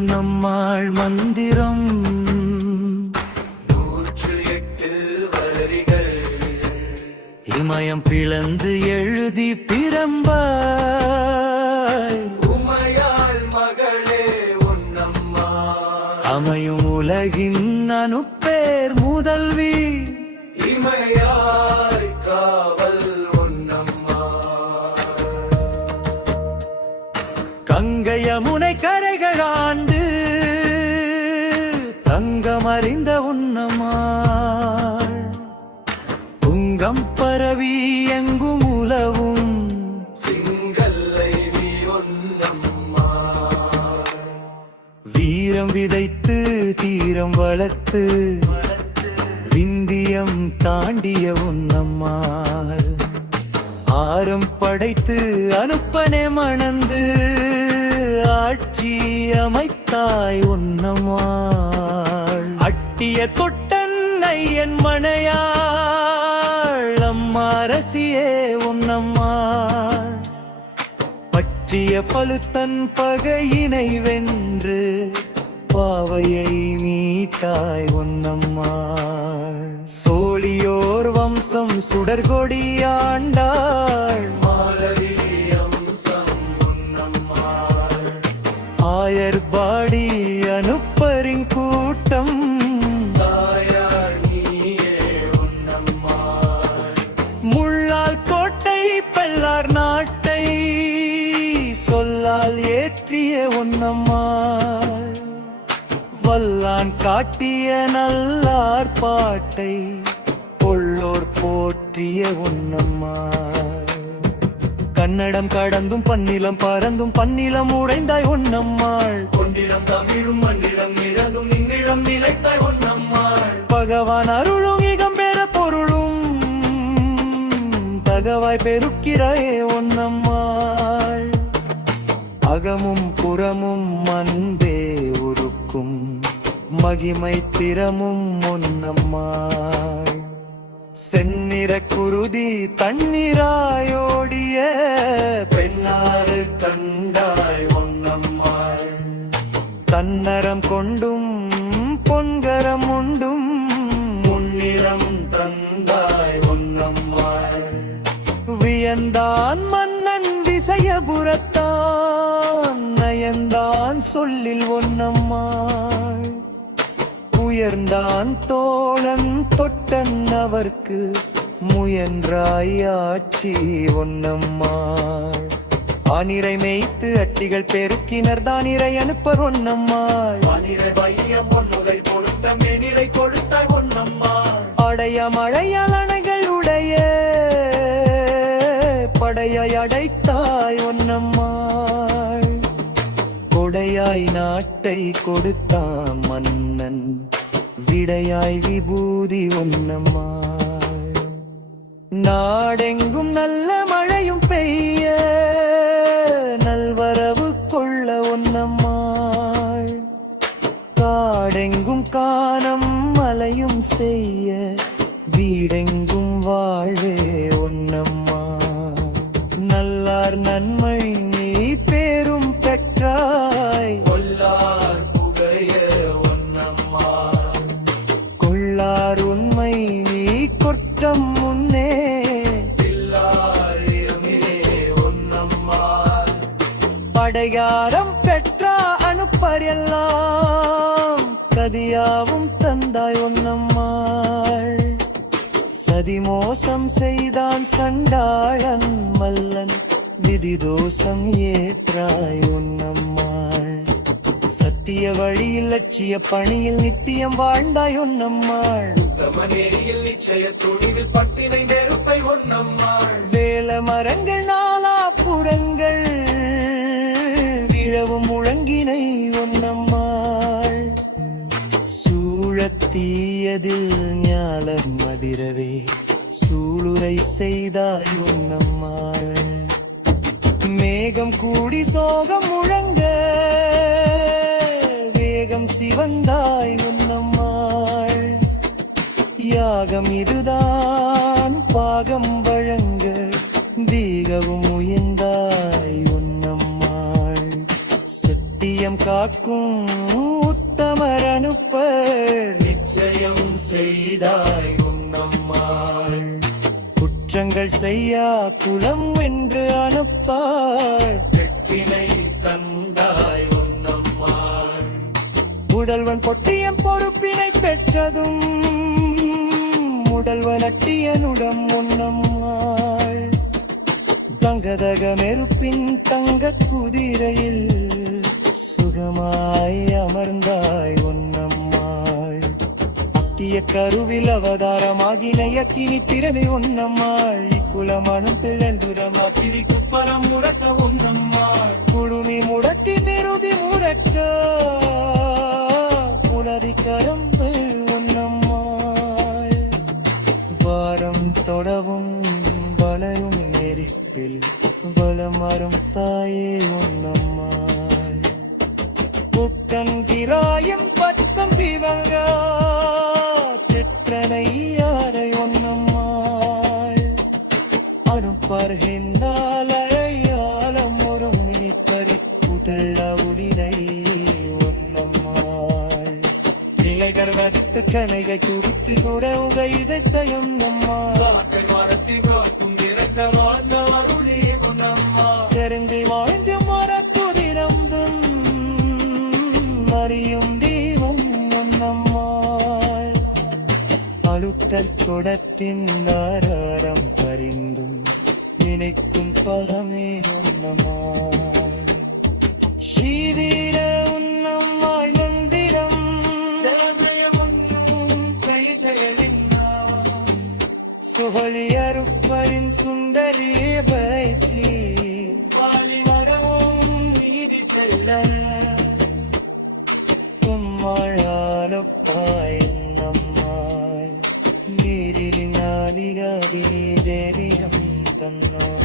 உன்னம்மாள் மந்திரம். நூற்று எட்டு வரிகள். இமயம் பிளந்து எழுதி பிரம்பாய் உமையாள் மகளே உன்னம்மா அமையும் உலகின் அனுப்பேர் முதல்வி. இமையாய் காவல் வளர்த்து விந்தியம் தாண்டிய உன்னம்மாள். ஆரம் படைத்து அனுப்பனே மணந்து ஆட்சி அமைத்தாய் உன்னம்மாள். அட்டிய தொட்டன்னை என் மனையாள் அம்மாரசியே உன்னம்மாள். பற்றிய பழுத்தன் பகையினை வென்று பாவையை மீட்டாய் உன்னம்மாள். சோழியோர் வம்சம் சுடர்கொடியாண்டாள் மாலவியம் காட்டிய நல்லார் பாட்டை கொள்ளோர் போற்றிய உன்னம்மாள் கன்னடம் கடந்தும் பன்னிலம் பறந்தும் பன்னிலம் உடைந்தாய் உன்னம்மாள். கொண்டிடம் தமிழும் மண்ணிடம் நிறந்தும் நின்னிடம் நிலைத்தாய் உன்னம்மாள். பகவான் அருளும் இகம்பெற பொருளும் தகவாய் பெருக்கிறாயே உன்னம்மாள். அகமும் புறமும் உருக்கும் மகிமை திறமும் உன்னம்மாள் செந்நிற குருதி தண்ணீராயோடிய பெண்ணாறு கண்டாய் உன்னம்மாள் தன்னரம் கொண்டும் பொன்கரம் உண்டும் உயர்ந்தான் தோழன் தொட்டன் அவர்க்கு முயன்றாயாட்சி ஒன்னம்மாள் ஆனிரை மேய்த்து அட்டிகள் பெருக்கினர் தானிரை அனுப்பர் ஒன்னம்மாள் அடைய மழையால் அணைகள் உடைய படையாய் அடைத்தாய் ஒன்னம்மாள் கொடையாய் நாட்டை கொடுத்தாம் மன்னன். விடையாய் விபூதி ஒன்னம்மாள் நாடெங்கும் நல்ல மழையும் பெய்ய நல்வரவு கொள்ள ஒன்னம்மாள் காடெங்கும் காணம் மலையும் செய்ய வீடெங்கும் வாழ்வே சதிமோசம் செய்தான் சண்டாளன் மல்லன். விதி தோஷம் ஏற்றாய் உன்னம்மாள். சத்திய வழியில் லட்சிய பணியில் நித்தியம் வாழ்ந்தாய் உன்னம்மாள். தமநேரியில் நிச்சய துணிவில் பட்டினை நெருப்பை உன்னம்மாள். வேல மரங்கள் நாலா புறங்கள் விழவும் முழங்கினை ஒன்னம்மாள் சூழத்தீயதில் ஞாலம் மதிரவே. சூளுரை செய்தாய் உன்னம்மா மேகம் கூடி சோகம் முழங்க வேகம் சிவந்தாய் உன்னம்மாள். யாகம் இதுதான் பாகம் வழங்க தீகவும் முயன்றாய் உன்னம்மாள். சத்தியம் காக்கும் உத்தமர் அனுப்ப நிச்சயம் செய்தாய் குற்றங்கள் செய்யா குலம் என்று அனுப்பாள் வெற்றினை தந்தாய் உன்னம்மாள் உடல்வன் பொட்டியம் பொறுப்பினை பெற்றதும் உடல்வன் அட்டியனுடம் உன்னம்மாள் தங்கதக மெருப்பின் தங்க குதிரையில் சுகமாய் அமர்ந்தாய் உன்னம்மாள் அத்திய கருவில் அவதாரமாகி நயக்கினி பிறனை உன்னம்மாள். இக்குலமனும் பிள்ளந்துரமா திரி குப்பரம் முடக்க உன்னம்மாள். குழுமி முடக்கி நிறுதி முடக்க உணரி கரம்பு உன்னம்மாள். வாரம் தொடவும் வளரும் நெருப்பில் வளமரும் தாயே உன்னம்மாள். புத்தன்கிராயம் பத்தம் திவங்கா அனுப்பருகின்றால் அழையாலம் ஒரு மினிப்பறி ஒன்னம்மாள் இளைகர் வதித்து கணைகை குவித்து கூட உக இதயம் நம்மாள் காக்கை வாரத்தி காக்கும் இறக்க வாழ்ந்த அருளியே தெரிந்து வாழ்ந்து அறியும் தெய்வம் அழுத்தல் கொடத்தின் ஆராரம் பரிந்தும். நினைக்கும் பதமே உன்னமா ஸ்ரீவீர உன்னம்மாய் மந்திரம் ஜய ஜய உன்னும் ஜய ஜய நின்னா சுகழி அருப்பரின் சுந்தரியே பயத்தி வாலி வரவும் நீதி செல்ல உம்மாழாலப்பாய் உன்னம்மாய். நீரில் நாளிரா intentando